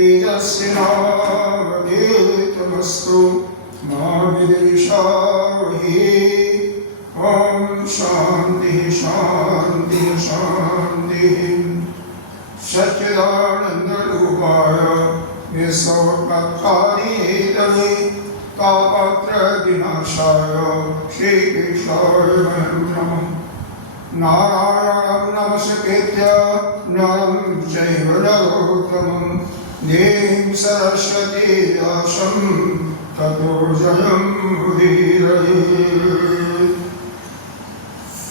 तेजस्विनावधीतमस्तु मा विद्विषावहि। ओम शांति शांति शांति। सच्चिदानंद रूपाय विश्वोत्पत्तिहेतवे तापत्र विनाशाय श्रीकृष्णाय नमः। नारायणं नमस्कृत्य नरं चैव नरोत्तमं देवीं सरस्वतीं व्यासं ततो जयमुदीरयेत्।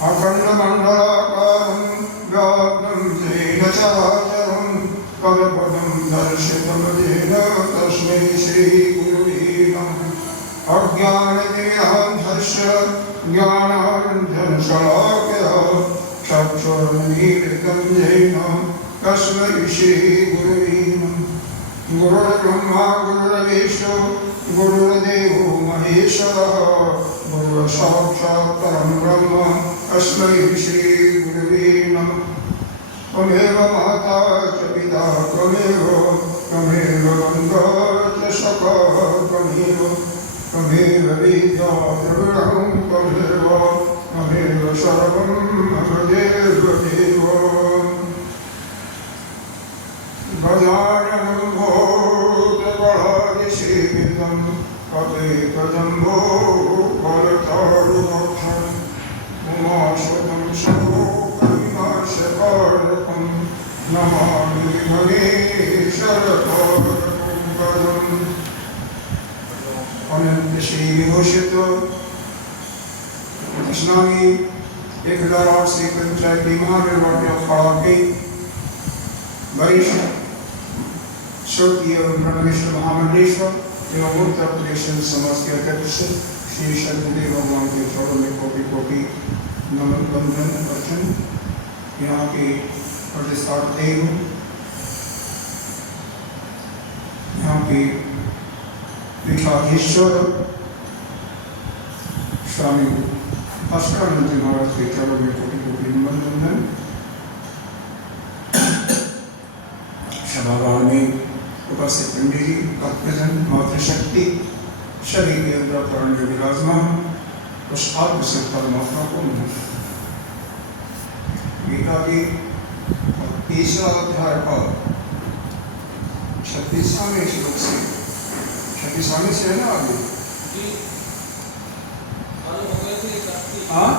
अखण्डमण्डलाकारं व्याप्तं येन चराचरं पदपदं दर्शितं येन तस्मै श्रीगुरुवे नमः। अज्ञानतिमिरान्धस्य ज्ञानाञ्जनशलाकया चक्षुरुन्मीलितं येन तस्मै श्रीगुरुवे नमः। गुरुर्ब्रह्मा गुरुर्विष्णु गुरुर्देवो महेश्वरः गुरुर्साक्षात् परं ब्रह्म तस्मै श्रीगुरुवे नमः। त्वमेव माता च पिता त्वमेव बन्धुः च सखा त्वमेव विद्या द्रविणं त्वमेव सर्वं मम देव देव। गजाननं भूतगणाधिसेवितं कपितजम्बो फलचारुभक्षणम् उमासुतं शम्भुकविनाशकारकं नमामि गणेशरतारकं। अनंत श्री विभूषित स्नामी 1008 से पंचायत महाविवाद अखाड़ा के वरिष्ठ स्वर्गीय ब्रह्मेश्वर महामंडलेश्वर एवं उत्तर प्रदेश समाज के अध्यक्ष श्री शक्तिदेव भगवान के चरणों में कोटि कोटि नमन वंदन अर्चन। यहाँ के प्रतिष्ठाता देव, यहाँ के पीठाधीश्वर स्वामी भास्करानंद महाराज के चरणों में कोटि कोटि नमन वंदन। सभागार में उपस्थित पंडित जी, भक्तजन, मातृशक्ति शरीर के अंदर प्राण जो विराजमान उस आत्म से परमात्मा को नमस्कार। गीता की तीसरा अध्याय का 36वें श्लोक से 36वें से है ना आगे, हाँ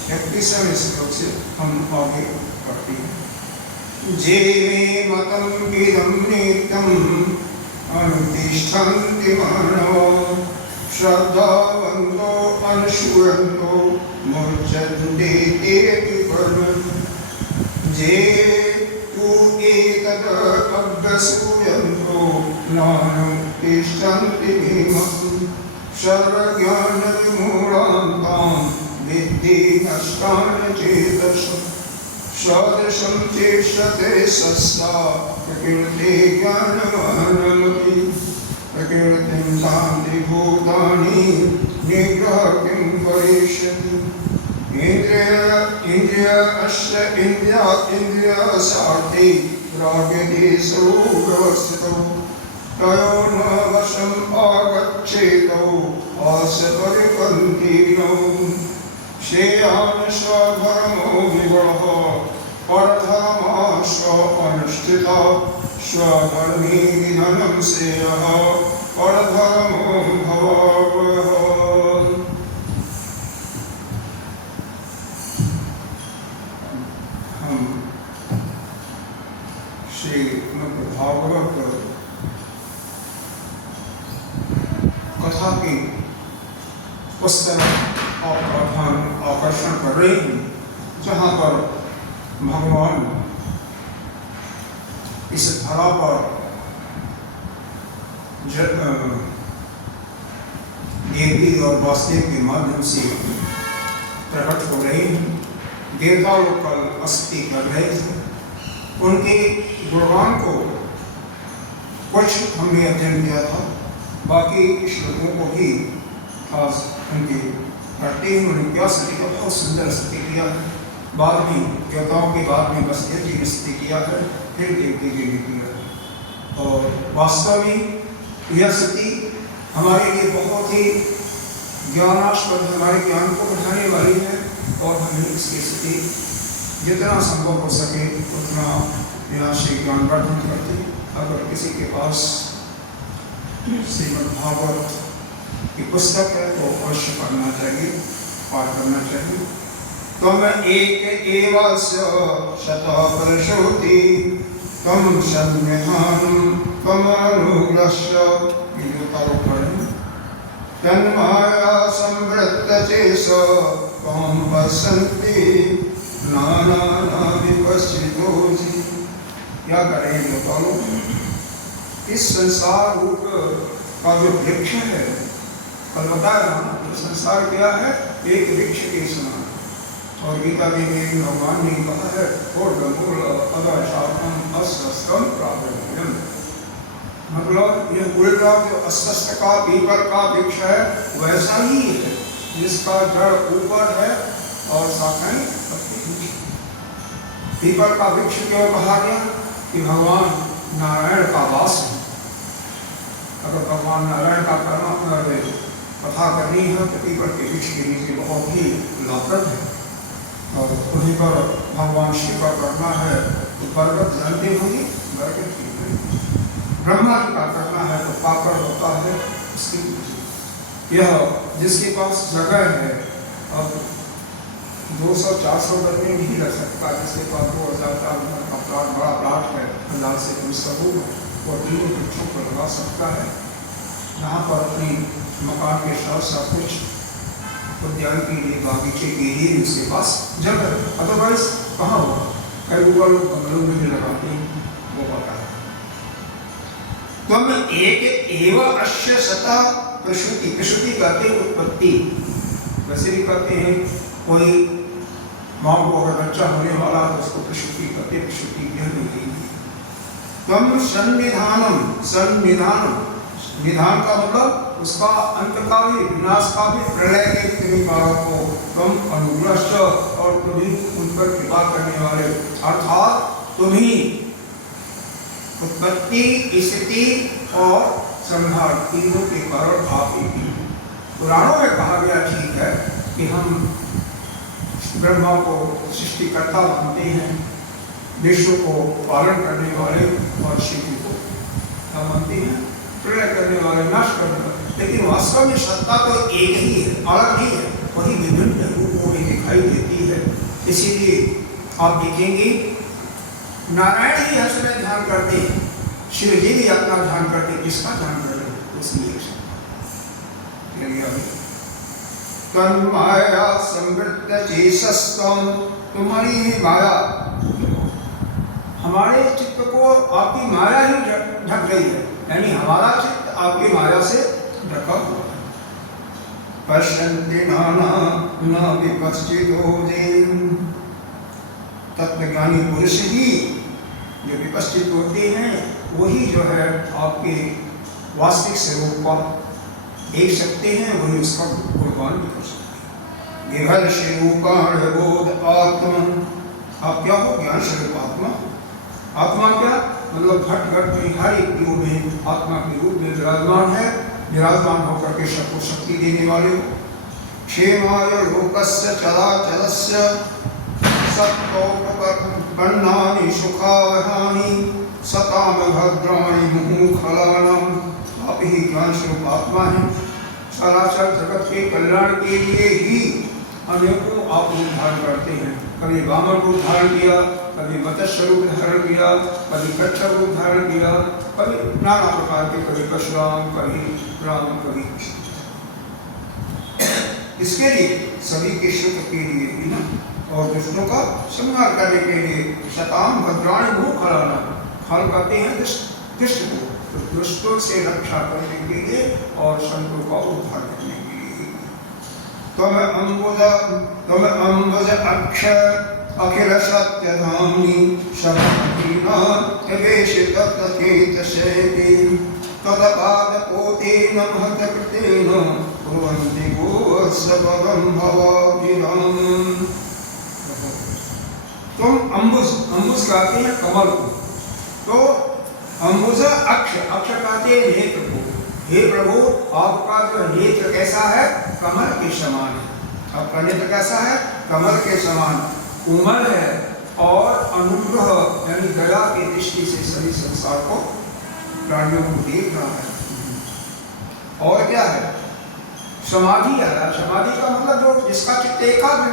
31वें श्लोक से हम आगे पढ़ते हैं। जे मे मतं इदं नित्यम् अनुतिष्ठन्ति मानवो श्रद्धावन्तो अनुशूयन्तो मुच्यन्ते तेऽपि कर्मणि। जे तु एतद् अभ्यसूयन्तो नानुतिष्ठन्ति धीमहि सर्वज्ञानविमूढान्तां विद्धि नष्टान् चेतसः। सदृशं चेष्टते सस्ता प्रकृते ज्ञानवानमपि प्रकृतिं शान्ति भूतानि निग्रह किं करिष्यति। इन्द्रियार्थी प्राज्ञति सर्वव्यवस्थितौ तयो न वशम् आगच्छेतौ आस्य परिपन्थिनौ। श्रेयान् स्वधर्मो विगुणः परधर्मः अनुष्ठितः स्वधर्मे निधनं श्रेयः परधर्मो भवावहः। हम श्रीमद्भागवत कथा की पुस्तक आपका ध्यान आकर्षण कर रहे हैं, जहाँ पर भगवान इस धरा पर देवी और वासुदेव के माध्यम से प्रकट हो रहे हैं। देवता लोग कल स्तुति कर रहे थे, उनके गुणगान को कुछ हमने अध्ययन किया था, बाकी श्लोकों को भी खास उनके पढ़ते हैं। उन्होंने क्या स्तुति का बहुत सुंदर स्तुति किया है। बाद में देवताओं के बाद में बस एक ही स्तुति किया है, फिर देवकी के लिए किया है। और वास्तव में यह स्तुति हमारे लिए बहुत ही ज्ञानास्पद, हमारे ज्ञान को बढ़ाने वाली है और हमें इसकी स्तुति जितना संभव हो सके उतना यहाँ से ज्ञान वर्धन करते। अगर किसी के पास श्रीमद् भागवत की पुस्तक है तो अवश्य पढ़ना चाहिए, पाठ करना चाहिए। त्वम एक एव शतः प्रसूति त्वं संविधानं त्वमनुग्रहश्च तन्माया संवृत्तचेष त्वं पश्यन्ति नानाविपश्चितोऽसि। क्या करें बताओ, इस संसार रूप का जो वृक्ष है, कल बताया ना, संसार क्या है, एक वृक्ष के समान। और गीता जी में भगवान ने कहा है, मतलब यह उल्टा जो अस्वस्थ का पीपर का वृक्ष है वैसा ही है, जिसका जड़ ऊपर है और शाखाएं नीचे। पीपर का वृक्ष क्यों कहा गया कि भगवान नारायण का वास है। अगर भगवान नारायण का कथा करनी है तो पीपर के वृक्ष के नीचे बहुत ही लाभप्रद है। और उन्हीं पर भगवान शिव का करना है तो बरगद जानते होंगे, बरगद की ब्रह्मा जी का करना है तो पाकड़ होता है उसकी। यह जिसके पास जगह है, अब 200-400 गज में नहीं रह सकता, जिसके पास 2000 का प्लाट, बड़ा प्लाट है, अंदाज से उसका होगा, वो तीनों वृक्षों को लगा सकता है। यहाँ पर अपनी मकान के साथ सब कुछ उद्यान के लिए, बागीचे के लिए उसके पास जगह, अदरवाइज कहाँ होगा। कई लोग बंगलों में भी लगाते हैं, वो पता है। त्वम एक एव अस्य शतः प्रसूति, प्रसूति कहते हैं उत्पत्ति। वैसे भी कहते हैं कोई माँ को अगर बच्चा होने वाला तो उसको प्रसूति कहते, प्रसूति यह नहीं। त्वम संविधानम, संविधानम निधान का मतलब उसका अंत का भी, विनाश का भी, प्रलय के तुम्हें कारक हो। तुम अनुग्रह और तुम्ही उन पर कृपा करने वाले, अर्थात तुम्ही उत्पत्ति, स्थिति और संहार तीनों के कारण आप ही। पुराणों में कहा गया ठीक है कि हम ब्रह्मा को सृष्टिकर्ता मानते हैं, विश्व को पालन करने वाले, और शिव को क्या मानते हैं, प्रलय करने वाले, नाश करने वाले। लेकिन वास्तव में सत्ता तो एक ही है, अलग नहीं है, वही विभिन्न रूपों में दिखाई देती है। इसीलिए आप देखेंगे नारायण ही हर समय ध्यान करते हैं, शिव जी भी अपना ध्यान करते हैं। किसका ध्यान कर रहे हैं, उसकी तन्माया संवृत्त चेतस्त्वं, तुम्हारी ही माया, हमारे चित्त को आपकी माया ही ढक रही है, यानी हमारा चित्त आपकी माया से ढका हुआ है। पश्यन्ति नाना न विपश्चितो देव, तत्वज्ञानी पुरुष ही जो विपश्चित होते हैं वही जो है आपके वास्तविक स्वरूप को देख सकते हैं, वही उसका गुणगान भी कर सकते हैं। विभर स्वरूपाण बोध आत्मा, आप क्या हो, ज्ञान स्वरूप आत्मा। आत्मा क्या मतलब, घट घट में हर एक रूप में आत्मा के रूप में विराजमान है, विराजमान होकर के सबको शक्ति देने वाले हो। क्षेमाय लोकस्य चराचरस्य सत्तोपन्नानि सुखावहानि सताम भद्राणि मुहुखलानाम, आप ही ज्ञान स्वरूप आत्मा है। चराचर जगत के कल्याण के लिए ही अनेकों आप रूप धारण करते हैं। कभी वामन रूप धारण किया, कभी मत्स्य रूप धारण किया, कभी कच्छप रूप धारण किया, कभी नाना प्रकार के, कभी परशुराम, कभी राम, कभी इसके लिए सभी के सुख के लिए ही ना, और दुष्टों का संहार करने के लिए। शताम भद्राणि मुहुखलानाम, खल कहते हैं दुष्ट को, तो दुष्टों से रक्षा करने के लिए और संतों का उद्धार करने के लिए। त्वम अम्बुज अक्ष अखिल सत्यधाम्नि शक्तिना यवेश तत्चेतसेति तदपादपोतेन महत्कृतेन कुर्वन्ति गोस्सपदं भवाभिराम। तुम अम्बुज, अम्बुज कहते हैं कमल को, तो अम्बुज अक्ष, अक्ष कहते हैं नेत्र को। हे प्रभु आपका जो नेत्र कैसा है? कमल के समान है। आपका नेत्र कैसा है? कमल के समान कोमल है और अनुग्रह यानी दया की दृष्टि से सभी संसार को, प्राणियों को देख रहा है। और क्या है? समाधि है। समाधि का मतलब जो जिसका चित्त एकाग्र।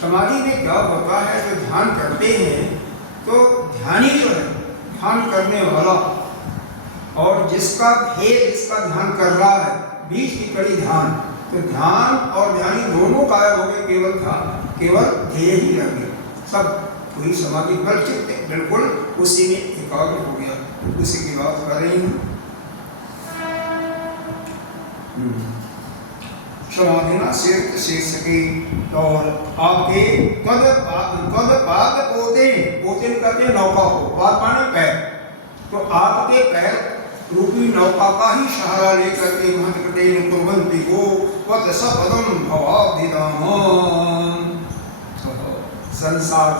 समाधि में क्या होता है? जो ध्यान करते हैं तो ध्यानी जो है, ध्यान करने वाला, और जिसका भेद, जिसका ध्यान कर रहा है, बीच की कड़ी ध्यान, तो ध्यान और ध्यानी दोनों गायब हो गए, केवल ध्यान, केवल ध्येय ही रह गया। सब पूरी समाधि बल चित्त बिल्कुल उसी में एकाग्र हो गया। उसी की बात कर रही हूँ। समाधिना शीर्ष शीर्षकी, और आपके पद पाद पोतेन कहते हैं नौका को, पाद माने पैर, तो आपके पैर रूपी नौका का ही सहारा लेकर के महत्वतेन कुर्वन्ति को पद सपदम भवाब्धिदामं। संसार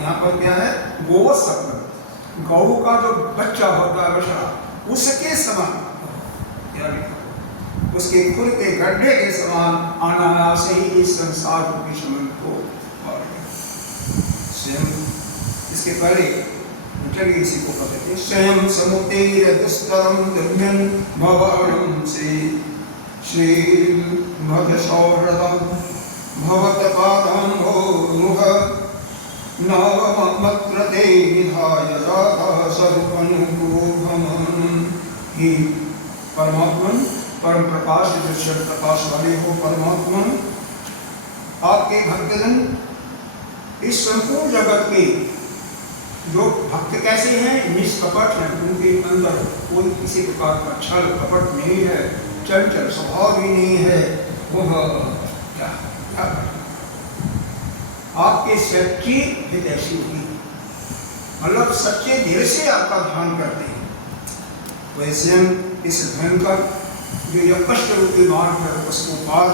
यहाँ पर क्या है? गोवत सपद, गौ का जो बच्चा होता है बछड़ा, उसके समान, क्या लिखा? उसके खुद के गड्ढे के समान अनायास ही इस संसार रूपी समंद को पार स्वयं। इसके पहले चलिए इसी को कहते हैं स्वयं समुतेर दुस्तरम दुर्मिन भवरम से श्री मध सौहृदम भवत पादम मुह नवमत्र ते विधाय राधा सर्वनुग्रहम। ही परमात्मन, परम प्रकाश, जो प्रकाश वाले हो परमात्मा, आपके भक्तजन इस संपूर्ण जगत के जो भक्त कैसे हैं? निष्कपट हैं। उनके अंदर कोई किसी प्रकार का छल कपट नहीं है, चंचल स्वभाव भी नहीं है। वह क्या आपके सच्ची हितैषी हुई, मतलब सच्चे दिल से आपका ध्यान करते हैं। वैसे इस भयंकर जो यह कष्ट रूपी मार्ग है उसको पार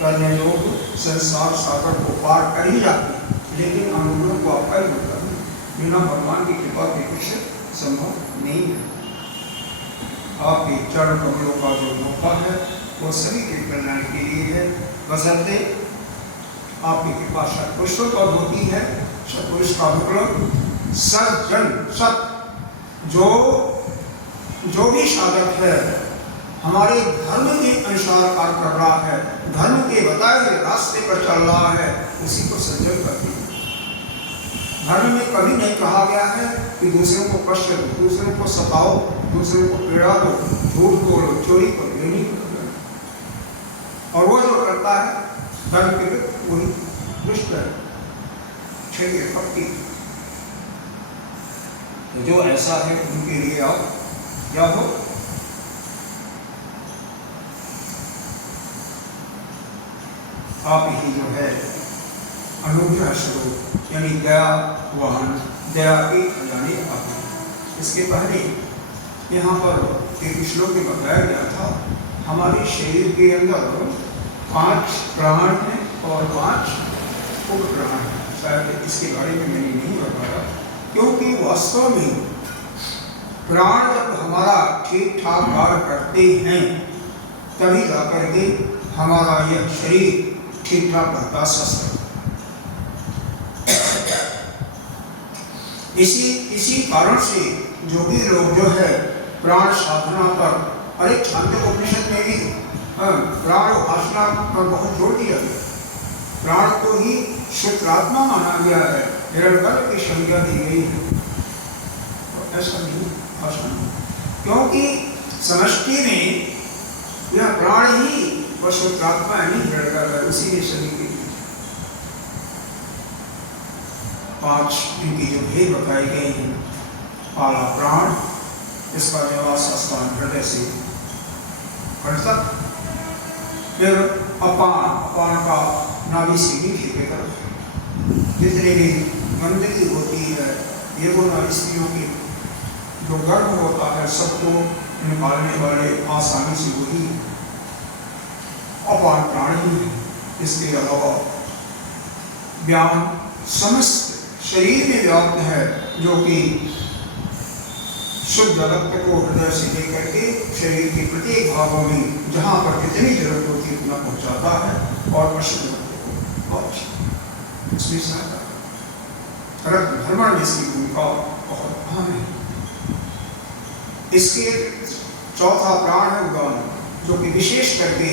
करने लोग संसार सागर को पार कर ही जाते हैं, लेकिन अनुग्रह को आपका ही होता है। बिना भगवान की कृपा के कुछ संभव नहीं है। आपके चरण कमलों का जो मौका है वो सभी के कल्याण के लिए है, बशर्ते आपकी कृपा सत्पुरुषों पर होती है। सत्पुरुष का मतलब सज्जन, सत, जो भी साधक है हमारे धर्म के अनुसार कार्य कर रहा है, धर्म के बताए हुए रास्ते पर चल रहा है, उसी को सज्जन करते हैं। धर्म में कभी नहीं कहा गया है कि दूसरों को कष्ट दो, दूसरों को सताओ, दूसरों को पीड़ा दो, झूठ बोलो, चोरी करो, ये नहीं करना। और वो जो करता है धर्म के विरुद्ध वही दुष्ट है, क्षत्रिय भक्ति। तो जो ऐसा है उनके लिए आप क्या हो? आप ही जो है अनुग्रह स्वरूप यानी दया वाहन, दया के खजाने आप हैं। इसके पहले यहाँ पर एक श्लोक में बताया गया था, हमारे शरीर के अंदर 5 प्राण हैं और 5 उपप्राण हैं। शायद इसके बारे में मैंने नहीं बताया, क्योंकि वास्तव में प्राण जब हमारा ठीक ठाक कार्य करते हैं तभी जाकर के हमारा यह शरीर ठीक ठाक रहता, स्वस्थ। इसी कारण से जो भी लोग जो है प्राण साधना पर, अरे छांदोग्योपनिषद में भी प्राण उपासना पर बहुत जोर दिया गया। प्राण को ही शुक्रात्मा माना गया है, हिरण्यगर्भ की संज्ञा दी गई है। तो ऐसा नहीं भाषण, क्योंकि समष्टि में यह प्राण ही वह शुक्रात्मा है, नहीं हिरण्यगर्भ है, उसी में शरीर की 5 इनकी जो भेद बताई गई हैं। पहला प्राण, इसका निवास स्थान हृदय से तक, फिर अपान का नाभि से नीचे की तरफ जितने भी गंदगी होती है ये वो नाभियों के जो गर्भ होता है सबको निकालने वाले आसानी से वही अपान प्राण ही है। इसके अलावा व्यान समस्त शरीर में व्याप्त है, जो कि शुद्ध रक्त को हृदय से लेकर के शरीर के प्रत्येक भागों में जहाँ पर जितनी जरूरत होती है उतना पहुँचाता है और अशुद्ध रक्त को उसमें सहायता रक्त भ्रमण जिसकी भूमिका बहुत अहम है। इसके चौथा प्राण है उदान, जो कि विशेष करके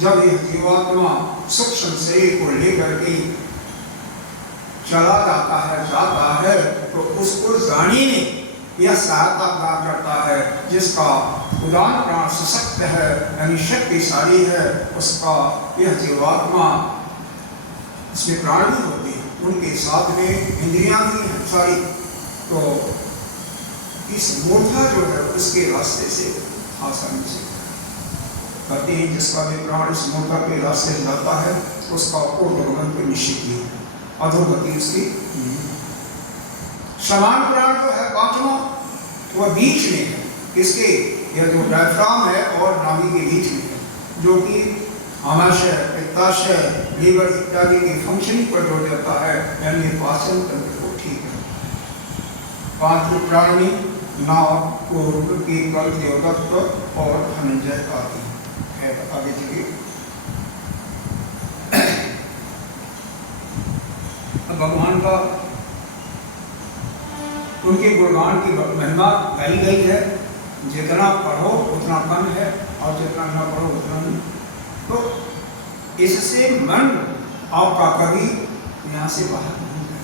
जब यह जीवात्मा सूक्ष्म शरीर को लेकर के चला जाता है तो उसको जाने में यह सहायता प्रदान करता है। जिसका उदान प्राण सशक्त है यानी शक्तिशाली है, उसका यह जीवात्मा, इसमें प्राण भी होते हैं, उनके साथ में इंद्रियां भी हैं सारी, तो इस मूर्धा जो है उसके रास्ते से आसानी से कहते हैं। जिसका भी प्राण इस मूर्धा के रास्ते से जाता है उसका ऊर्ध्वगमन को निश्चित ही है, अधोगति उसकी। समान प्राण जो है पांचवा, वह बीच में है, इसके यह जो डायफ्राम है और नाभि के बीच में है, जो कि आमाशय, पित्ताशय, लीवर इत्यादि की फंक्शनिंग पर जोर देता है, यानी पाचन तंत्र को ठीक है। पांच प्राण में नाव, पूर्व, कीकल, देवदत्त और धनंजय आदि है। आगे चलिए। अब भगवान का उनके गुणगान की महिमा गाई गई है, जितना पढ़ो उतना कम है और जितना न पढ़ो उतना नहीं। तो इससे मन आपका कभी यहाँ से बाहर नहीं है।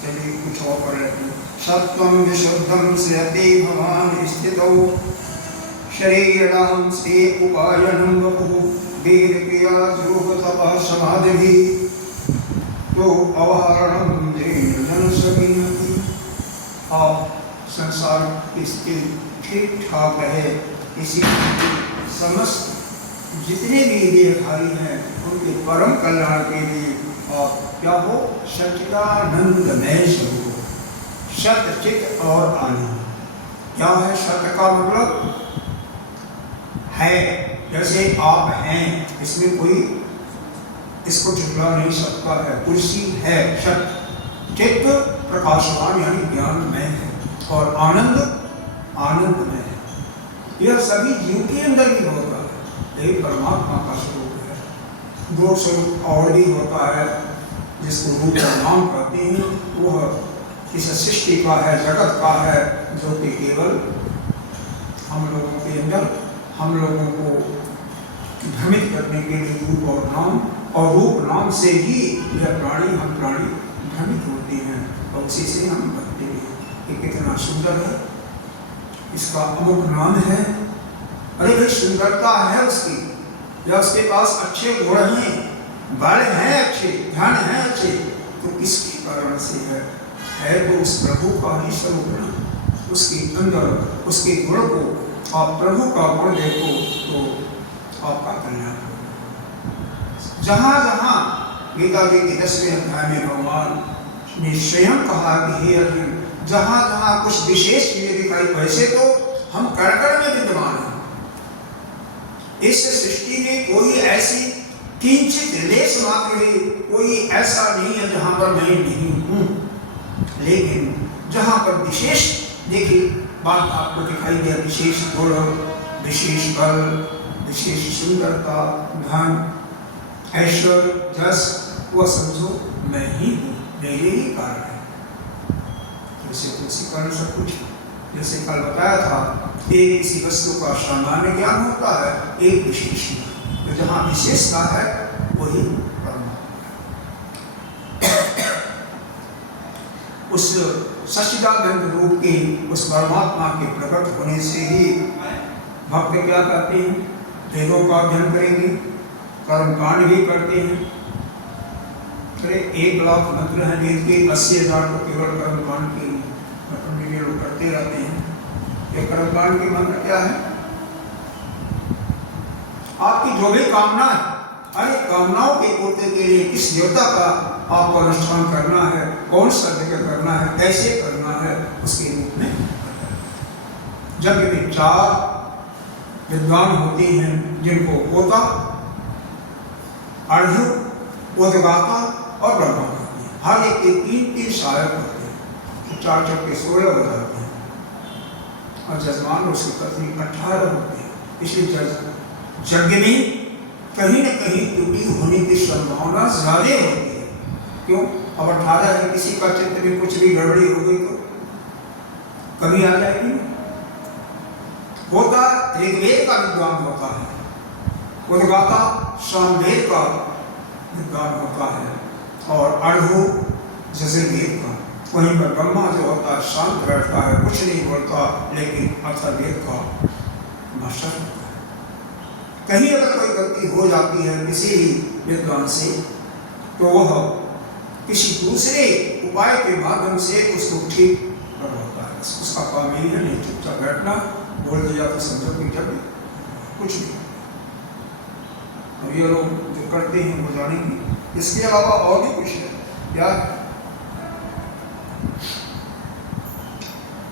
चलिए कुछ और पढ़ लेते हैं। सत्वं विशुद्धं श्रियते भवान् स्थितौ शरीरं स्ते उपायनं वपुः वीर क्रिया योग तपः समाधिभिः तो अवहरणं देन जन सकीनति। आप संसार की स्थिति ठीक ठाक रहे, इसी समस्त जितने भी देहधारी हैं उनके परम कल्याण के लिए आप क्या हो, सच्चिदानंदमय स्वरूप, सत चित और आनंद। क्या है सत्य का मतलब? है, जैसे आप हैं, इसमें कोई इसको झुकला नहीं सकता है, कुर्सी है सत्य। चित्त प्रकाशवान यानी ज्ञानमय है और आनंद आनंदमय है। यह सभी जीव के अंदर भी होता है, यही परमात्मा का स्वरूप है। दो स्वरूप और भी होता है जिसको रूप का नाम कहते हैं, वह इस सृष्टि का है, जगत का है, जो कि केवल हम लोगों के अंदर हम लोगों को भ्रमित करने के लिए रूप और नाम, और रूप नाम से ही यह प्राणी, हम प्राणी भ्रमित होते हैं और उसी से हम बनते हैं। ये कितना सुंदर है, इसका अमुक नाम है। अरे भाई सुंदरता है उसकी, या उसके पास अच्छे गुण हैं, बल हैं अच्छे, धन हैं अच्छे, तो किसके कारण से है तो उस प्रभु का ही स्वरूप ना। उसके अंदर उसके गुण को, आप प्रभु का गुण देखो तो आपका कल्याण हो। जहाँ जहाँ गीता जी के 10वें अध्याय में भगवान ने स्वयं कहा कि हे अर्जुन, जहाँ जहाँ कुछ विशेष चीजें दिखाई, वैसे तो हम कण-कण में विद्यमान हैं। इस सृष्टि में कोई ऐसी किंचित लेश मात्र है, कोई ऐसा नहीं है जहाँ पर मैं नहीं हूँ। लेकिन जहाँ पर विशेष देखिए बात आपको दिखाई दिया, विशेष गुण, विशेष बल, विशेष सुंदरता, धन, ऐश्वर्य, जस, वह समझो मैं ही हूँ, मेरे ही कारण है। जैसे उसी कारण सब कुछ, जैसे कल बताया था, एक किसी वस्तु का सामान्य ज्ञान होता है, एक विशेष ज्ञान, तो जहाँ विशेषता है वही परमात्मा। उस सच्चिदानंद रूप के उस परमात्मा के प्रकट होने से ही भक्त क्या करते हैं, वेदों का अध्ययन करेंगे, कर्मकांड भी करते हैं। अरे 1 लाख मंत्र हैं वेद के, 80,000 को केवल कर्मकांड के लोग करते रहते हैं। ये कर्मकांड के मंत्र क्या है? आपकी जो भी कामना है, अरे कामनाओं के पूर्ति के लिए किस देवता का आपको अनुष्ठान करना है, कौन सा जगह करना है, कैसे करना है, उसके रूप में जब भी 4 विद्वान होते हैं जिनको होता, अर्घ्य, उद्गाता और ब्रह्मा कहते हैं। हर एक के 3-3 सहायक होते हैं, तो 4 चौके 16 हो जाते हैं, और जजमान और उसकी पत्नी 18 होते हैं। इसलिए यज्ञ में कहीं न कहीं त्रुटि होने की संभावना ज्यादा होती है। क्यों? अब 18 है, किसी का चित्त में कुछ भी गड़बड़ी हो गई तो कभी आ जाएगी। होता ऋग्वेद का विद्वान होता है, उद्गाता सामवेद का विद्वान होता है, और अर्धो यजुर्वेद का। वहीं पर ब्रह्मा जो होता है शांत बैठता है, कुछ नहीं बोलता, लेकिन अथर्ववेद का भाषण होता है। कहीं अगर कोई गलती हो जाती है किसी भी विद्वान से, तो वह किसी दूसरे उपाय के माध्यम से उसको ठीक करवाता है। उसका काम यही है, नहीं चुपचाप बैठना, बोल दिया तो समझो कि जब कुछ नहीं। अब ये लोग जो करते हैं वो जानेंगे। इसके अलावा और भी कुछ है क्या?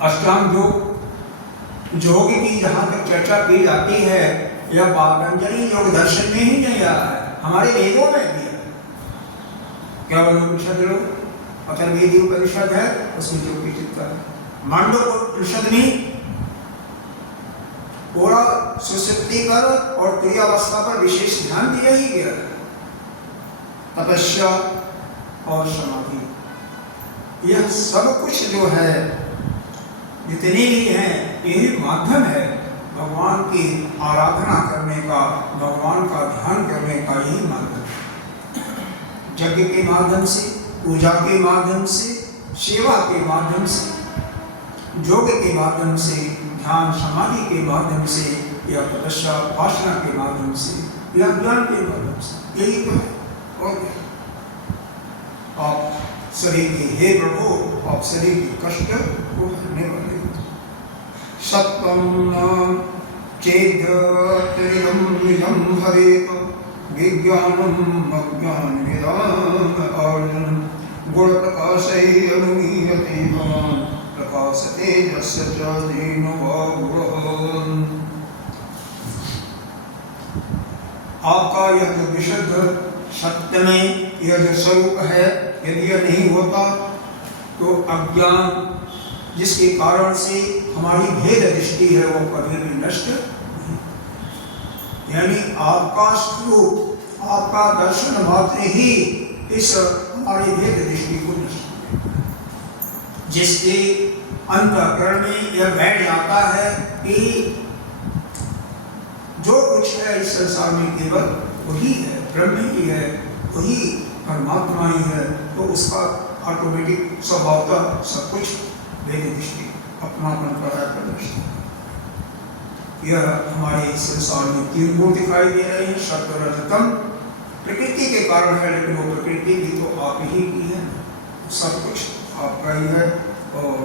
अष्टांग योग की जहाँ तक चर्चा की जाती है, यह पातंजलि योग दर्शन में ही नहीं आया है, हमारे वेदों में भी है। क्या वो उपनिषद लोग अथर्ववेदी उपनिषद है, उसमें योग की चिंता है। मांडव्य उपनिषद में पूरा सुषुप्ति कर और तुरीयावस्था पर विशेष ध्यान दिया ही गया है। तपस्या और समाधि, यह सब कुछ जो है, जितने भी हैं, यही माध्यम है भगवान की आराधना करने का, भगवान का ध्यान करने का, यही माध्यम है। यज्ञ के माध्यम से, पूजा के माध्यम से, सेवा के माध्यम से, योग के माध्यम से, ध्यान समाधि के माध्यम से, या तपस्या उपासना के माध्यम से, या ज्ञान के माध्यम से, यही तो है। और आप शरीर की, हे प्रभु, आप शरीर की कष्ट को हरने वाले। सत्वं चेद्यम भवेत विज्ञानम अज्ञानविदाम अर्जुन गुण प्रकाशै अनुमीयते भवान् प्रकाशते यस्य च दीनो गुणः। आपका यह जो विशुद्ध सत्य में यह जो स्वरूप है, यदि यह नहीं होता तो अज्ञान जिसके कारण से हमारी भेद दृष्टि है वो कभी भी नष्ट नहीं। यानी आपका स्वरूप, आपका दर्शन मात्र ही इस हमारी भेद दृष्टि को नष्ट करेगा। जिसके अंतःकरण में यह बैठ जाता है कि जो कुछ है इस संसार में केवल वही है, ब्रह्म ही है, वही परमात्मा ही है, तो उसका ऑटोमेटिक स्वभावतः सब कुछ भेद दृष्टि अपनापन प्रदर्शन। यह हमारे संसार में 3 गुण दिखाई दे रहे हैं। सत्व रजतम प्रकृति के कारण है, लेकिन वो प्रकृति भी तो आप ही की है, सब कुछ आपका ही है, और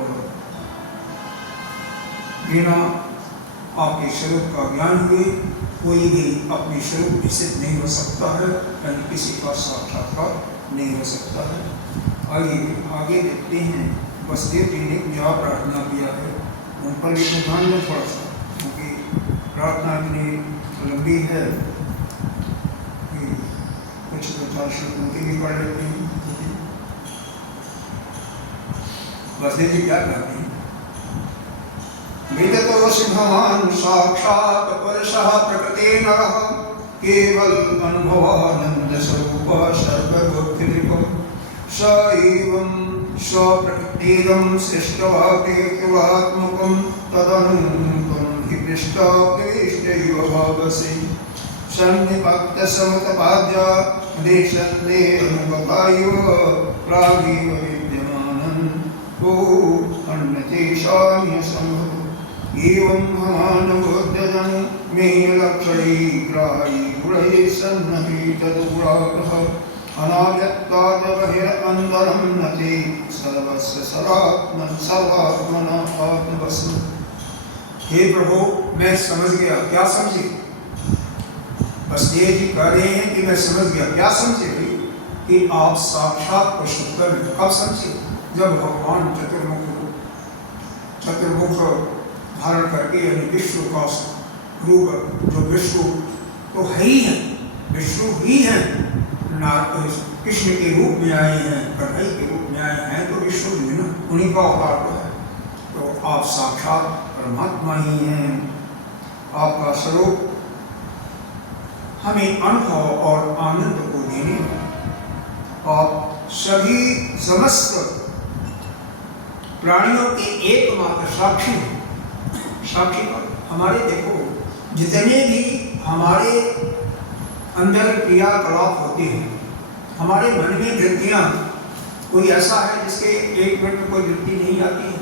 बिना आपके स्वरूप का ज्ञान हुए कोई भी अपने स्वरूप में सिद्ध नहीं हो सकता है, यानी किसी का साक्षात्कार नहीं हो सकता है। आइए आगे देखते हैं। वसुदेव जी ने क्या प्रार्थना किया है, उन पर भी ध्यान दें थोड़ा सा, क्योंकि प्रार्थना इतनी लंबी है कि कुछ 2-4 श्लोक उनके भी पढ़ लेते हैं। वसुदेव जी क्या कहते हैं? विदितोऽसि भवान् साक्षात् पुरुषः प्रकृते नरः केवल अनुभवानंद स्वरूप सर्वबुद्धिरिपुः स एवं स्वप्रकृतिदं सृष्टवाप्येत्वात्मकं तदनुत्वं हि पृष्ठाप्येष्टैव भावसि सन्निपत्यसमुत्पाद्य देशन्ते अनुगतायो प्रागेव विद्यमानं को अन्यतेषान्यसम्भवः एवं भवान् बुद्धजन मे लक्षणैर्ग्राही गुणैः सन्नहि तदुग्राहः अनाव्यक्ताद् बहिरन्तरं नति सर्वस्य सदात्मन् सर्वात्मनः आत्मवस्तु। हे प्रभु, मैं समझ गया। क्या समझे? वसुदेव जी कह रहे हैं कि मैं समझ गया। क्या समझे भाई? कि आप साक्षात पुरुषोत्तम हैं। कब समझे? जब भगवान चतुर्मुख धारण करके, यानी विश्व का रूप, जो विश्व तो है ही है, विष्णु ही है, कृष्ण के रूप में आए हैं, कन्हैया के रूप में आए हैं, तो विष्णु जी ना उन्हीं का अवतार तो है। तो आप साक्षात परमात्मा ही हैं। आपका स्वरूप हमें अनुभव और आनंद को देने, और सभी समस्त प्राणियों के एकमात्र साक्षी साक्षी पर हमारे देखो जितने भी हमारे अंदर क्रियाकलाप होते हैं, हमारे मन में वृत्तियाँ, कोई ऐसा है जिसके एक मिनट में कोई वृत्ति नहीं आती है?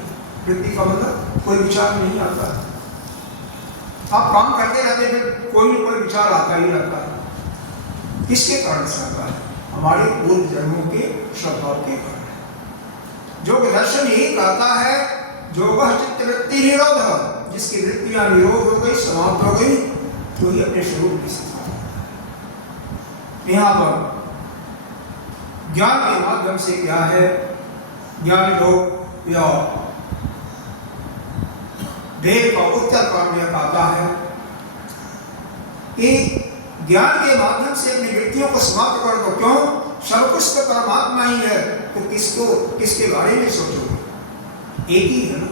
वृत्ति का मतलब कोई विचार नहीं आता। आप काम करते रहते फिर कोई न कोई विचार आता ही रहता है। किसके कारण से आता है? हमारे पूर्व जन्मों के स्वभाव के कारण। योग दर्शन यही कहता है, योग चित्त वृत्ति निरोध, जिसकी वृत्तियां निरोध हो गई, समाप्त हो गई, तो ही अपने स्वरूप की स्थिति। यहाँ पर ज्ञान के माध्यम से क्या है, ज्ञान योग या वेद का उत्तर कांड कहता है कि ज्ञान के माध्यम से अपनी वृत्तियों को समाप्त कर दो। क्यों? सब कुछ तो परमात्मा ही है, तो किसके बारे में सोचोगे? एक ही है ना।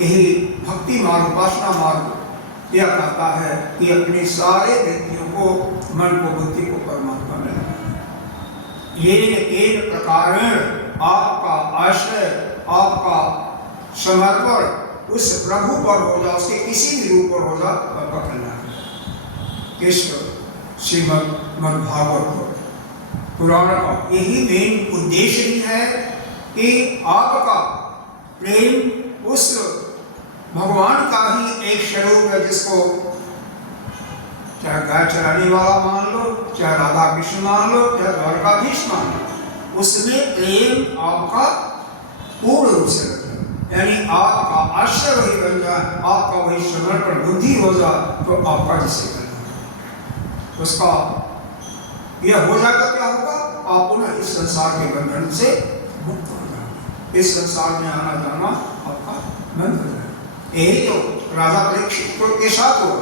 यही भक्ति मार्ग, उपासना मार्ग यह कहता है कि अपने सारे वृत्तियों को, मन को, बुद्धि को परमात्मा में ये प्रकार आपका आश्रय, आपका समर्पण उस प्रभु पर हो जाए, उसके किसी भी रूप पर हो जाए, आपका कल्याण। श्रीमद् भागवत पुराण का यही मेन उद्देश्य ही है कि आपका प्रेम उस भगवान का ही एक स्वरूप है, जिसको चाहे गाय चराने वाला मान लो, चाहे राधा कृष्ण मान लो, चाहे द्वारकाधीश मान लो, उसमें प्रेम आपका पूर्ण रूप से लगे, यानी आपका आश्रय वही बन जाए, आपका वही समर्पण बुद्धि हो जाए, तो आपका जिससे करना उसका यह हो जाएगा। क्या होगा? आप पुनः इस संसार के बंधन से मुक्त हो जाएंगे। इस संसार में आना जाना आपका बंद हो जाएगा। यही तो राजा परीक्षित के साथ हुआ।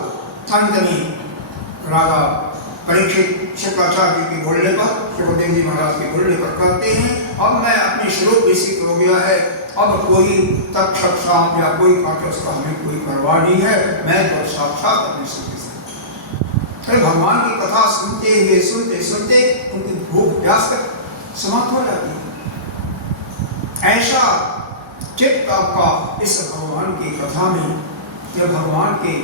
अंत में राजा परीक्षित शुक्राचार्य की बोलने पर, सुखदेव जी महाराज के बोलने पर कहते हैं, अब मैं अपने स्वरूप में सिद्ध हो गया है, अब कोई तक्षक सांप या कोई काटस का हमें कोई परवाह नहीं है, मैं तो साक्षात अपने स्वरूप से। फिर भगवान की कथा सुनते हुए सुनते सुनते उनकी भूख प्यास तक समाप्त हो जाती है। ऐसा चित्त आपका इस भगवान की कथा में, जब भगवान के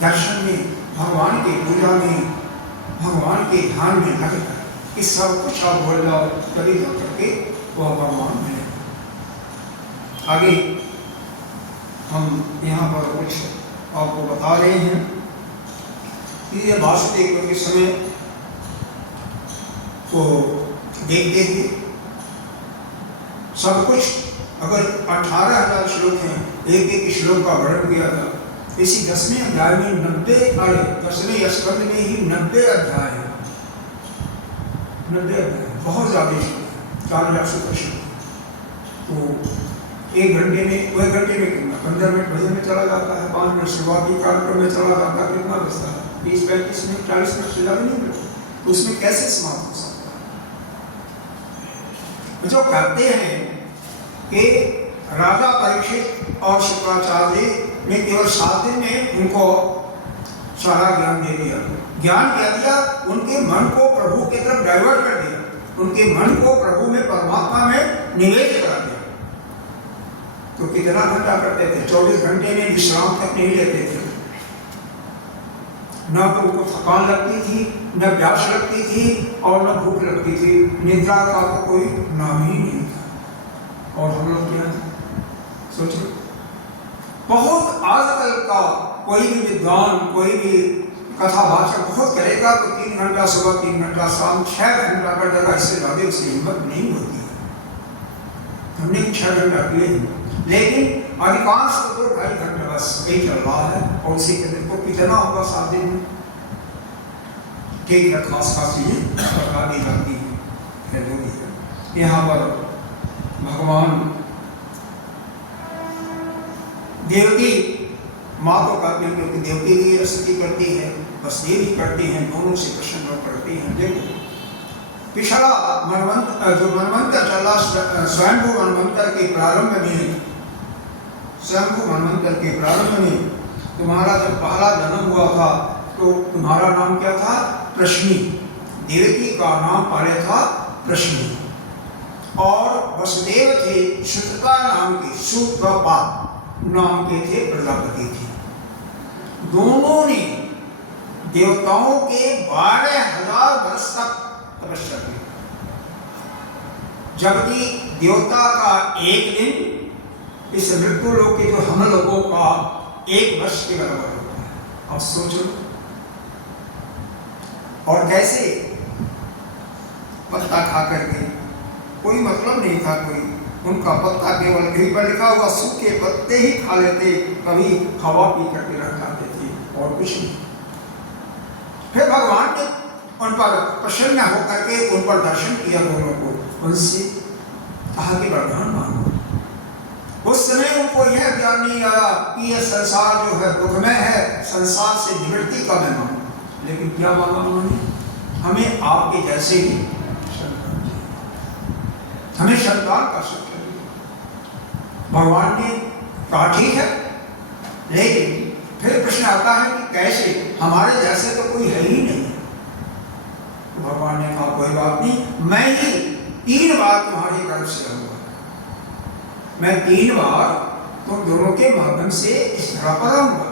दर्शन में, भगवान की पूजा में, भगवान के ध्यान में लगता है कि सब कुछ आप बोल जाओ, तभी जा करके वह भगवान मिले। आगे हम यहाँ पर कुछ आपको बता रहे हैं कि ये वासुदेव के समय को देखते हुए सब कुछ, अगर 18,000 श्लोक हैं, एक एक श्लोक का वर्णन किया था। इसी 10वें अध्याय में 10वें स्कंद में ही 90 अध्याय है। 90 अध्याय बहुत ज्यादा श्लोक, 4,000 श्लोक। तो एक घंटे में, वह घंटे में कितना, 15 मिनट भजन में चला जाता है, 5 मिनट शुरुआती कार्यक्रम में चला जाता है, कितना बचता है? 20-35 मिनट, 40 मिनट से ज्यादा नहीं बचता। तो उसमें कैसे समाप्त हो सकता है? जो कहते हैं कि राजा परीक्षित और शुक्राचार्य ने केवल 7 दिन में उनको सारा ज्ञान दे दिया। ज्ञान क्या दिया? उनके मन को प्रभु की तरफ डाइवर्ट कर दिया, उनके मन को प्रभु में, परमात्मा में निवेश करा दिया। तो कितना घंटा करते थे? 24 घंटे में विश्राम तक नहीं लेते थे। न तो उनको थकान लगती थी, न प्यास लगती थी, और न भूख लगती थी। निद्रा का तो कोई नाम ही नहीं था। और हम लोग क्या सोचो, बहुत आजकल का कोई भी विद्वान, कोई भी कथावाचक बहुत करेगा तो 3 घंटा सुबह, 3 घंटा शाम, 6 घंटा कर देगा। इससे ज्यादा उसकी हिम्मत नहीं होती है। हमने 6 घंटा किए, लेकिन अधिकांश तो 2-2.5 घंटे बस यही चल रहा है। और उसी के दिन को कितना होगा 7 दिन में? ठीक है, खास खास चीजें बता दी जाती है। यहाँ पर भगवान देवकी माँ को कहते हैं, क्योंकि देवकी की स्तुति करती है, बस ये भी करती हैं, दोनों से प्रसन्न करती हैं। देखो पिछला मनवंतर जो मनवंतर चला स्वयंभू मनवंतर के प्रारंभ में, स्वयंभू मनवंतर के प्रारंभ में तुम्हारा जब पहला जन्म हुआ था तो तुम्हारा नाम क्या था? प्रश्नी। देवकी का नाम पहले था प्रश्नी और वसुदेव थे शुक्का नाम के, शुक्पा नाम के थे प्रजापति थे। दोनों ने देवताओं के 12,000 वर्ष तक तपस्या की, जबकि देवता का एक दिन इस मृत्यु लोक के जो हम लोगों का 1 वर्ष के बराबर होता है। अब सोचो, और कैसे पत्ता खा करके, कोई मतलब नहीं था कोई, उनका पत्ता केवल कहीं पर लिखा हुआ सूखे पत्ते ही खा लेते, कभी हवा पी करके रख जाते थे और कुछ नहीं। फिर भगवान ने उन पर प्रसन्न होकर के उन पर दर्शन किया दोनों को, उनसे कहा कि वरदान मांगो। उस समय उनको यह ज्ञान नहीं आया कि यह संसार जो है दुखमय है, संसार से निवृत्ति का मैं मांगू। लेकिन क्या मांगा उन्होंने? हमें आपके जैसे ही हमें संतान का सुख चाहिए। भगवान ने कहा ठीक है, लेकिन फिर प्रश्न आता है कि कैसे? हमारे जैसे तो कोई है ही नहीं। तो भगवान ने कहा कोई बात नहीं, मैं ही 3 बार तुम्हारे गर्भ से रहूंगा, मैं 3 बार तुम दोनों के माध्यम से इस धरा पर आऊंगा।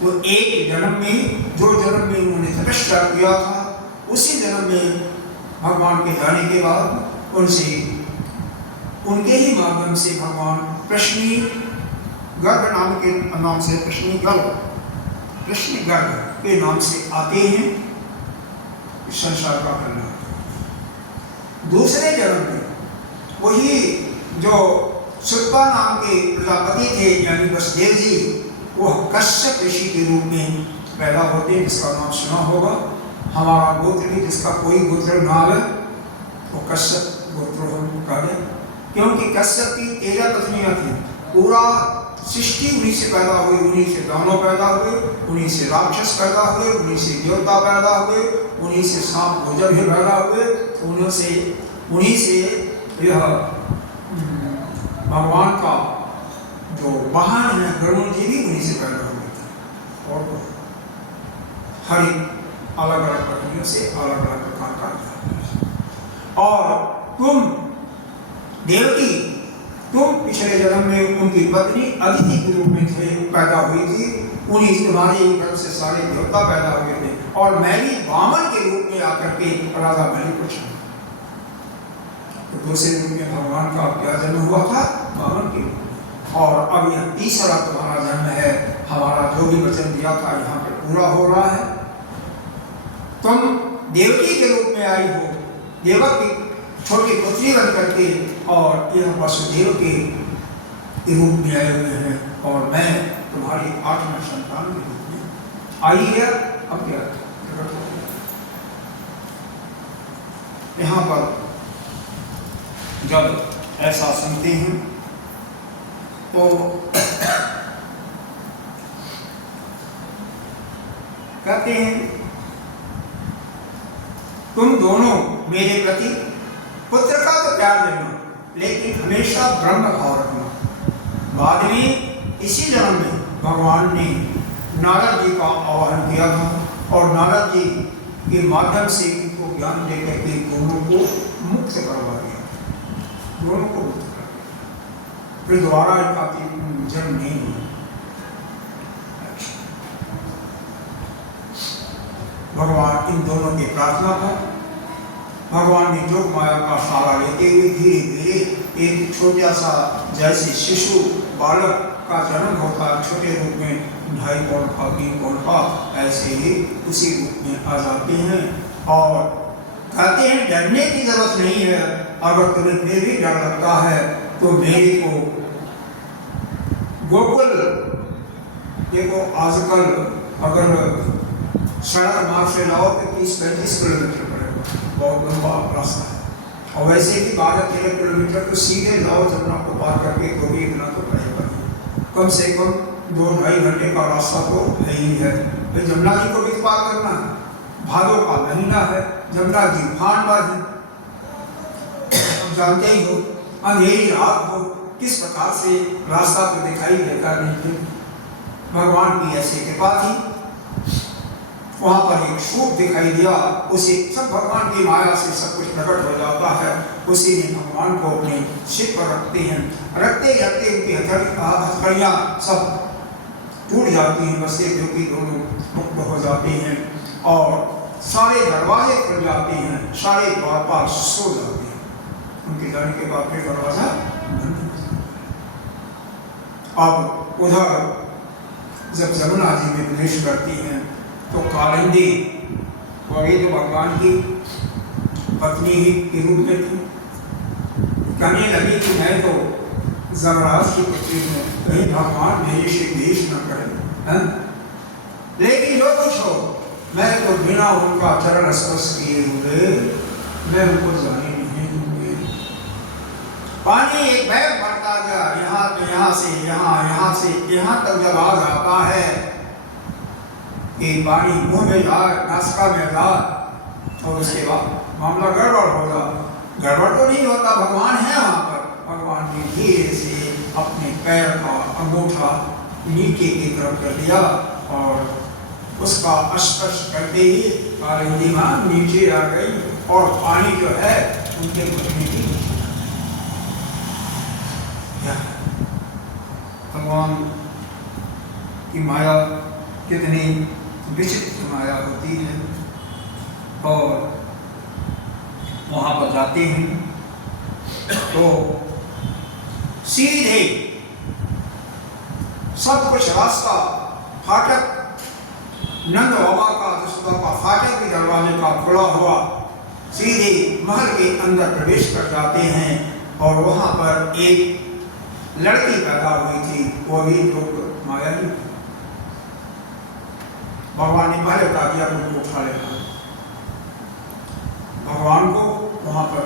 तो एक जन्म में, जो जन्म में उन्होंने तपस्या किया था, उसी जन्म में भगवान के जाने के बाद उनसे, उनके ही माध्यम से भगवान प्रश्नी गर्भ नाम से प्रश्नी गर्भ के नाम से आते हैं संसार का कल्याण। दूसरे जन्म में वही जो शुक्पा नाम के प्रजापति थे यानी वसुदेव जी, वो कश्यप ऋषि के रूप में पैदा होते हैं, जिसका नाम सुना होगा। हमारा गोत्र भी जिसका कोई गोत्र ना है वो कश्यप गोत्र हम कहें, क्योंकि कश्यप की 13 पत्नियां थी। पूरा सृष्टि उन्हीं से पैदा हुई, उन्हीं से दानव पैदा हुए, उन्हीं से राक्षस पैदा हुए, उन्हीं से देवता पैदा हुए, उन्हीं से सांप भोजन भी पैदा हुए, उन्हीं से यह भगवान का जो वाहन है गरुड़ जी भी उन्हीं से पैदा हुए थे। और हर एक अलग अलग पत्नियों से अलग अलग प्रकार का। और तुम देवकी, तुम पिछले जन्म में उनकी पत्नी अदिति के रूप में पैदा हुई थी, उन्हीं तुम्हारे गर्भ से सारे देवता पैदा हुए थे। और मैं भी वामन के रूप में आकर के राजा बलि को छा। तो दूसरे रूप में भगवान का क्या जन्म हुआ था? वामन के रूप में। और अब यह तीसरा तुम्हारा जन्म है। हमारा जो भी वचन दिया था यहाँ पे पूरा हो रहा है। तुम देवकी के रूप में आई हो, देवक की छोटी पुत्री बन करके, और यह वसुदेव के रूप में आए हुए हैं, और मैं तुम्हारी 8वें संतान के रूप में आई है। अब क्या प्रकट हो गया यहाँ पर। जब ऐसा सुनते हैं तो कहते हैं तुम दोनों मेरे प्रति पुत्र का तो प्यार लेना, लेकिन हमेशा ब्रह्म भाव रखना। बाद में इसी जन्म में भगवान ने नारद जी का आह्वान किया था, और नारद जी के माध्यम से इनको ज्ञान देकर के दोनों को मुक्त करवा दिया, दोनों को मुक्त कर दिया। फिर दोबारा इनका जन्म नहीं हुआ। भगवान इन दोनों की प्रार्थना पर भगवान ने जोग माया का सहारा लेते हुए धीरे धीरे एक छोटा सा, जैसे शिशु बालक का जन्म होता है छोटे रूप में, 2.5 पौंड का 3 पौंड का, ऐसे ही उसी रूप में आ जाते हैं। और कहते हैं डरने की जरूरत नहीं है, अगर तुम्हें फिर भी डर लगता है तो मेरे को गोकुल, देखो आजकल अगर सड़क मार्ग से लाओ तो 30-35 किलोमीटर पड़ेगा, बहुत लंबा रास्ता है। और वैसे भी 12-13 किलोमीटर तो सीधे लाओ जमुना को पार करके तो भी इतना तो पड़ेगा, कम से कम 2-2.5 घंटे का रास्ता तो है ही है। भाई जमुना जी को भी पार करना है, भादों का महीना है, जमुना जी फान बांधे। जानते ही हो अंधेरी रात को किस प्रकार से रास्ता तो दिखाई देता नहीं थे। भगवान की ऐसी कृपा थी, वहां पर एक सूप दिखाई दिया, उसे सब भगवान की माया से सब कुछ प्रकट हो जाता है। उसी ने भगवान को अपने सिर पर रखते हैं, रखते रखते उनकी हथकड़ियां सब टूट जाती हैं, बस एक जो कि दोनों मुक्त हो जाते हैं और सारे दरवाजे खुल जाते हैं, सारे द्वारपाल सो जाते हैं। उनके जाने के बाद फिर दरवाजा बंद हो जाता है। अब उधर जब जमुना जी में प्रवेश करती हैं तो कालिंदी वही तो भगवान की पत्नी ही के रूप में थी, कहने लगी कि मैं तो जमराज की पुत्री हूँ, कहीं भगवान मेरे से द्वेष न करें। लेकिन जो कुछ हो, मैं तो बिना उनका चरण स्पर्श किए हुए मैं उनको जाने नहीं दूंगी। पानी एक बैग बढ़ता गया, यहाँ से यहाँ से यहाँ तक जब आ जाता है कि पानी मुंह में जाए, नासिका में जाए और उसके बाद मामला गड़बड़ होगा। गड़बड़ तो नहीं होता, भगवान है वहाँ पर। भगवान ने धीरे से अपने पैर का अंगूठा नीचे की तरफ कर दिया और उसका स्पर्श करते ही कालिंदी मां नीचे आ गई और पानी जो है उनके घुटने की। भगवान की माया कितनी विचित्र माया होती है। और वहां पर जाते हैं तो सीधे सब कुछ रास्ता फाटक नंद बाबा का जसोदा का फाटक के दरवाजे का खुला हुआ, सीधे महल के अंदर प्रवेश कर जाते हैं और वहां पर एक लड़की पैदा हुई थी, वो भी लोग माया ही। भगवान ने पहले बता दिया उनको उठा लेना। भगवान को वहां पर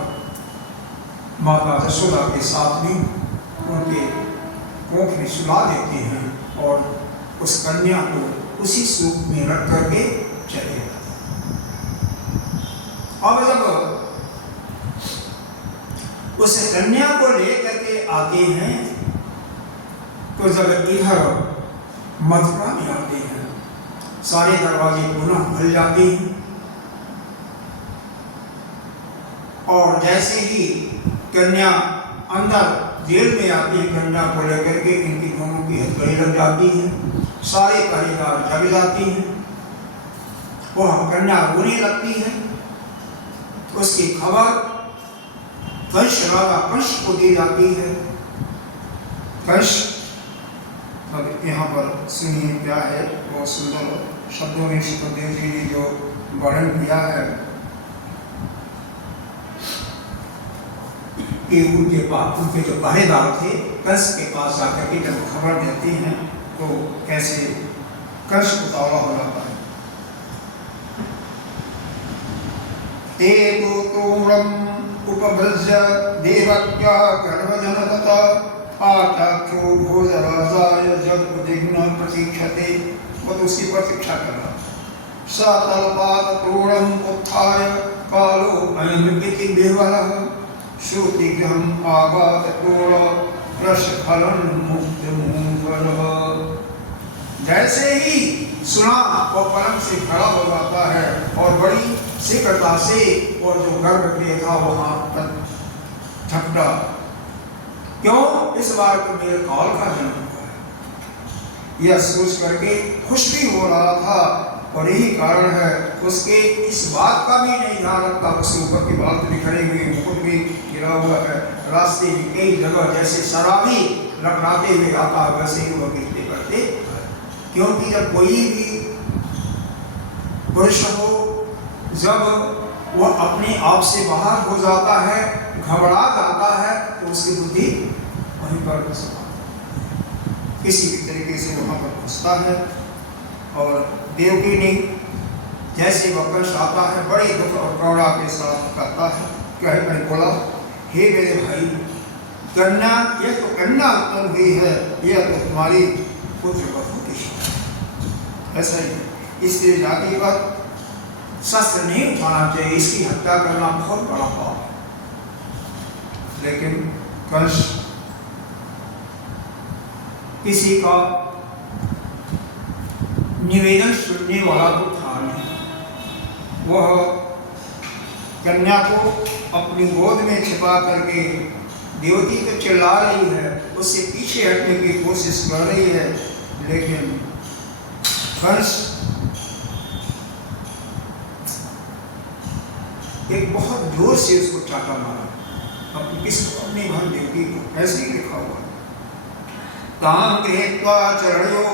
माता जसोदा के साथ में उनके कोख में सुला देते हैं और उस कन्या को उसी सूप में रख करके चले जाते हैं। अब जब उस कन्या को लेकर के आते हैं तो जब इधर मथुरा में आते हैं, सारे दरवाजे पुनः खुल जाते हैं और जैसे ही कन्या अंदर जेल में आती है, कन्या को लेकर के इनकी दोनों की हथकड़ी लग जाती है, सारे पहरेदार जग जाती हैं, वह कन्या रोने लगती है। उसकी खबर कंस राजा कंस को दी जाती है। कंस, अब यहाँ पर सुनिए क्या है, बहुत सुंदर शब्दों में सुखदेव जी ने जो वर्णन किया है कि उनके पास उनके जो पहरेदार थे कंस के पास जाकर के जब खबर देते हैं तो कैसे कंस उतावला हो जाता है। ते तो तोमरम उपभज्य देवक्या गर्भजनतता आचाक्षो भोजराजाय जग उदिग्न प्रतीक्षते। वो तो उसकी प्रतीक्षा कर रहा। सतलपात तोड़म उत्थाय कालो अयनगिति बेवलः श्रुतिग्रहम आगात तोड़ रसफलन मुक्त मूंगलः। जैसे ही सुना और पलंग से खड़ा हो जाता है और बड़ी शीघ्रता से और जो गर्भगृह था वहां पर झपटा। क्यों? इस बार तो मेरे काल का जन्म हुआ है, यह सोच करके खुश भी हो रहा था और यही कारण है उसके इस बात का भी नहीं ध्यान रखता। उसके ऊपर के बाल भी खड़े हुए, मुकुट भी गिरा हुआ है, रास्ते में कई जगह जैसे शराबी लड़ाते हुए आता है वैसे ही वह गिरते करते। क्योंकि जब कोई भी पुरुष हो, जब वह अपने आप से बाहर हो जाता है, घबरा जाता है, तो उसकी बुद्धि वहीं पर किसी भी तरीके से वहां पर घुसता है। और देवकी ने जैसे वह कंस आता है बड़े दुख और करुणा के साथ कहता है, कहकर बोला, हे मेरे भाई, कन्या यह तो कन्या उत्पन्न हुई है, यह तो तुम्हारी पुत्र बधू की। ऐसा ही इसलिए जाति पर शस्त्र नहीं उठाना चाहिए, इसकी हत्या करना बहुत बड़ा पाप है। लेकिन कंस किसी का निवेदन सुनने वाला तो था नहीं। वह कन्या को अपनी गोद में छिपा करके देवती तो चिल्ला रही है, उससे पीछे हटने की कोशिश कर रही है, लेकिन कंस एक बहुत जोर से उसको चाटा मारा। अपनी घर देवती को ऐसे ही लिखा हुआ, तां गृहीत्वा चरणयो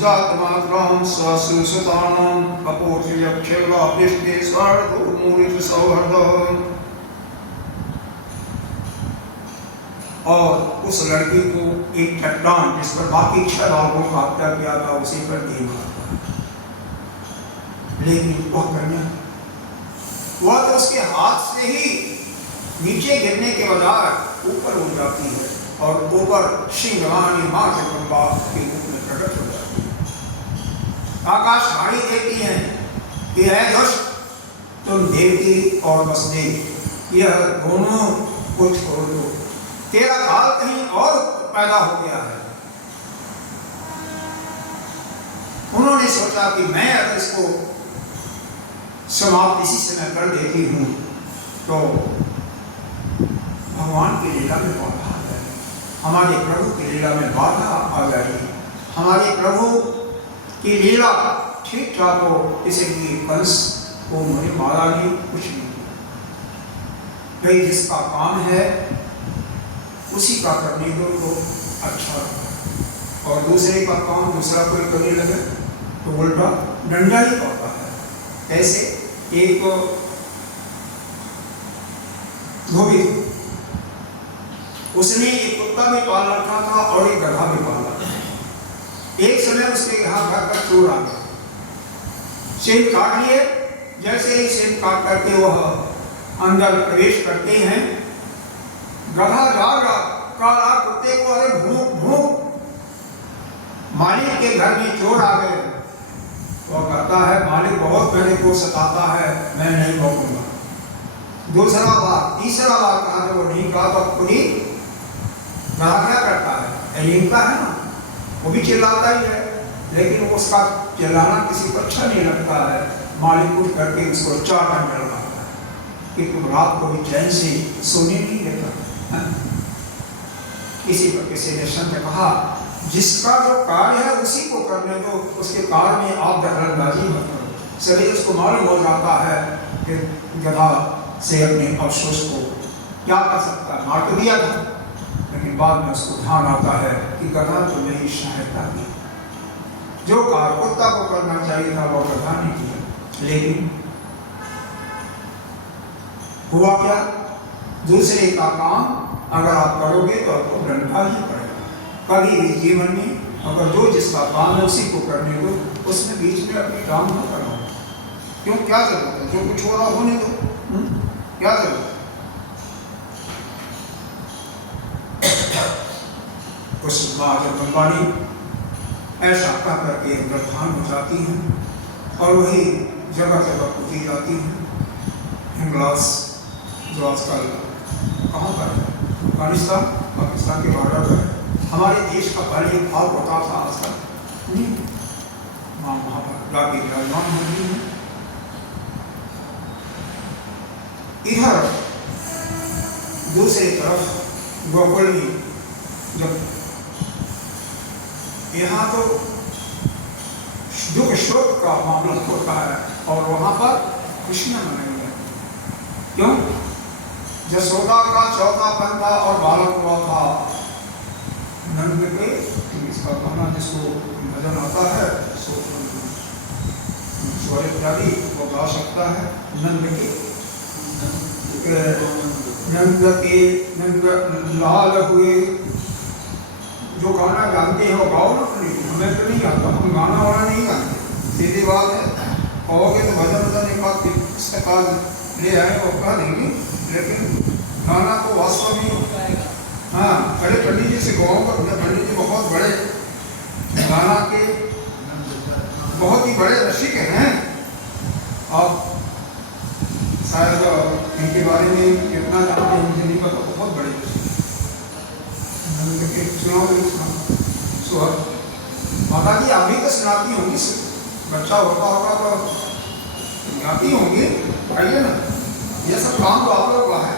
जातमात्रं स्वसुसुतानं कपोषयक्षेवा पृष्ठे स्वर्धूर्मूलित सौहृदम्। और उस लड़की को एक चट्टान जिस पर बाकी 6 बालकों का हत्या किया था उसी पर दे मारता। लेकिन वह कन्या वह तो उसके हाथ से ही नीचे गिरने के बजाय ऊपर उड़ जाती है और ऊपर सिंहवानी मां जगदम्बा के रूप में प्रकट हो जाती है। आकाशवाणी देती है कि है दुष्ट, तुम देवकी और वसुदेव यह दोनों को छोड़ दो, तेरा काल कहीं और पैदा हो गया है। उन्होंने सोचा कि मैं अगर इसको समाप्त इसी समय कर देती हूँ तो भगवान की लीला में बाधा आ जाएगी, हमारे प्रभु की लीला में बाधा आ जाएगी, हमारे प्रभु की लीला ठीक ठाक हो। इसलिए कंस को मुझे मारा नहीं, कुछ नहीं। भाई जिसका काम है उसी का करने दो तो अच्छा होगा, और दूसरे का काम दूसरा कोई करने लगे तो उल्टा डंडा ही पड़ता है। ऐसे एक धोबी उसने एक कुत्ता भी पाल रखा था और एक गधा भी पाल रखा था। एक समय उसके यहाँ घर पर चोर आ गया, सेब काट लिए। जैसे ही सेब काट करके वह अंदर प्रवेश करते हैं, गधा जागा काला कुत्ते को, अरे भूख भूख, मालिक के घर में चोर आ गए। वो कहता है मालिक बहुत मेरे को सताता है, मैं नहीं भोगूंगा। दूसरा बार तीसरा बार कहा तो वो नहीं कहा तो पूरी गधा क्या करता है, एलिंगता है ना, वो भी चिल्लाता ही है, लेकिन उसका चिल्लाना किसी को अच्छा नहीं लगता है। मालिक उठ करके उसको 4 डंडा लगाता है कि तुम रात को भी चैन से सोने नहीं देता। किसी पर किसी ने संत कहा जिसका जो कार्य है उसी को करने दो, उसके कार्य में आप दखलंदाजी मत करो। सभी उसको मालूम हो जाता है कि गधा से अपने अफसोस को क्या कर सकता है, मार तो दिया था, लेकिन बाद में उसको ध्यान आता है कि गधा तो मेरी सहायता की, जो कार्य कुत्ता को करना चाहिए था वो गधा ने किया। लेकिन हुआ क्या, दूसरे का काम अगर आप करोगे तो आपको डंडा ही पड़ेगा। कभी भी जीवन में अगर जो जिसका काम है उसी को करने दो, उसमें बीच में अपनी काम न करना। क्यों, क्या जरूरत है, जो कुछ हो रहा होने दो, क्या जरूरत है। उस माँ जगदम्बानी ऐसा कह करके अंतर्धान हो जाती हैं और वही जगह जगह पूजी जाती हैं। हिंगलाज जो आजकल कहाँ पर है, अफगानिस्तान पाकिस्तान के बॉर्डर पर है। हमारे देश का पहले एक भाव होता था, आजकल नहीं, माँ वहाँ पर जाके विराजमान होती है। इधर दूसरी तरफ गोकुल में जब यहाँ तो दुख शोक का मामला होता है और वहाँ पर खुशियाँ मनाई जाती हैं। क्यों, यशोदा का चौथा बंदा और बालक हुआ था नंद के, इसका गाना जिसको भजन आता है स्वर प्यारी वो गा सकता है। नंद लाल हुए, जो गाना जानते हैं वो गाओ ना, हमें तो नहीं आता, हम गाना वाला नहीं गाते, सीधी बात है। कहोगे तो भजन वजन एक बात ले आए वो कह देंगे, लेकिन गाना तो वास्तव में हाँ बड़े पंडित जी से गाँव का, पंडित जी बहुत बड़े गाना के बहुत ही बड़े रसिक हैं। अब एक सुनाओ सुहर। माता जी आप भी तो सुनाती होंगी, बच्चा होता होगा तो सुनाती होंगी, आइए ना, ये सब काम तो आप लोग का है।